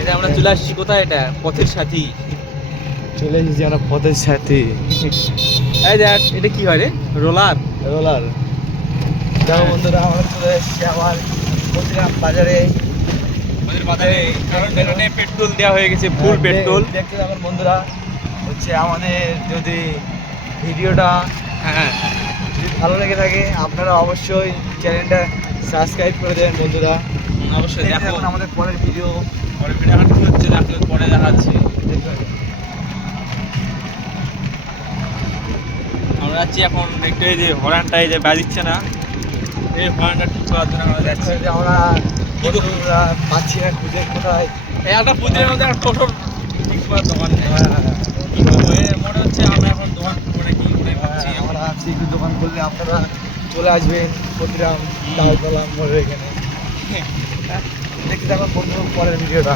এটা আমরা চলে আসছি কোথায়? এটা পথের সাথী। চলে এসেছি আমরা পথের সাথে। এই দেখ, এটা কি হয় রে? রোলার। রোলার। দেখো বন্ধুরা, আমরা চলে এসেছি আমার মতিরাম বাজারে। আমাদের বাজারে কারণ এখানে পেট্রোল দেওয়া হয়ে গেছে, ফুল পেট্রোল। দেখতে থাকুন বন্ধুরা। হচ্ছে আমাদের যদি ভিডিওটা হ্যাঁ, যদি ভালো লেগে থাকে আপনারা অবশ্যই চ্যানেলটা সাবস্ক্রাইব করে দেবেন বন্ধুরা। অবশ্যই দেখতে দেখো। থাকুন আমাদের পরের ভিডিও। পরে ভিডিও হাঁটু হচ্ছে, দেখলে পরে দেখাচ্ছি। আমরা যাচ্ছি এখন একটু, এই যে হর্নটা এই যে বাজিচ্ছে না, এই হর্নটা ঠিক করার জন্য আমরা যাচ্ছি। যে আমরা বন্ধুরা পাচ্ছি না খুঁজে কোথায়। এই একটা পুজোর মধ্যে একটা টোটোর ঠিক করার দোকান নেই। কি করবো? মনে হচ্ছে আমরা এখন দোকান করে কি করে ভাবছি। আমরা ভাবছি একটু দোকান করলে আপনারা চলে আসবেন মতিরাম তালতলা মোড়ের এখানে। দেখতে থাকুন বন্ধু পরের ভিডিওটা।